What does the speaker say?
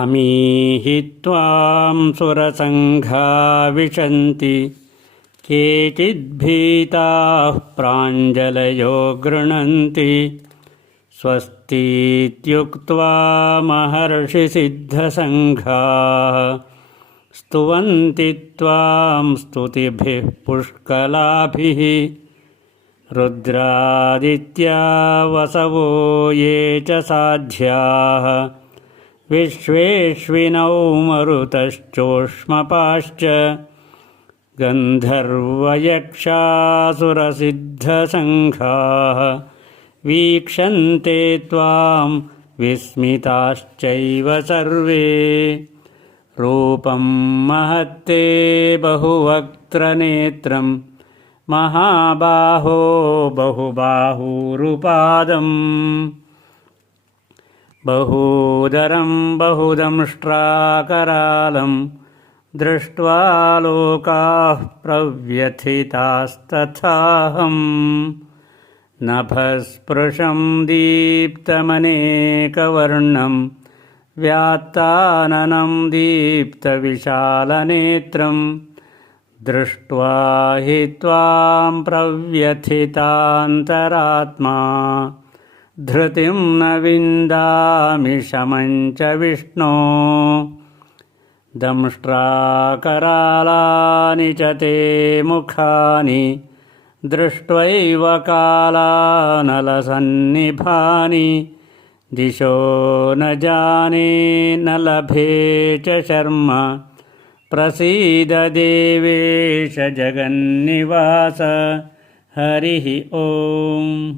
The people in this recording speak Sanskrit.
अमीहि त्वां सुरसङ्घा विशन्ति केचिद्भीताः प्राञ्जलयो गृह्णन्ति स्वस्तीत्युक्त्वा महर्षिसिद्धसङ्घाः स्तुवन्ति त्वां स्तुतिभिः पुष्कलाभिः रुद्रादित्या वसवो ये च साध्याः विश्वेश्विनौ मरुतश्चोष्मपाश्च गन्धर्वयक्षासुरसिद्धसङ्घाः वीक्षन्ते त्वां विस्मिताश्चैव सर्वे। रूपं महत्ते बहुवक्त्रनेत्रं महाबाहो बहुबाहुरुपादम् बहूदरं बहुदंष्ट्राकरालं दृष्ट्वा लोकाः प्रव्यथितास्तथाहम् नभस्पृशं दीप्तमनेकवर्णं व्यात्ताननं दीप्तविशालनेत्रं दृष्ट्वा हि त्वां प्रव्यथितान्तरात्मा धृतिं न विन्दामि शमं च विष्णो। दंष्ट्राकरालानि च ते मुखानि दृष्ट्वैव कालानलसन्निभानि। दिशो न जाने न लभे च शर्म प्रसीद देवेश जगन्निवास। हरिः ओम्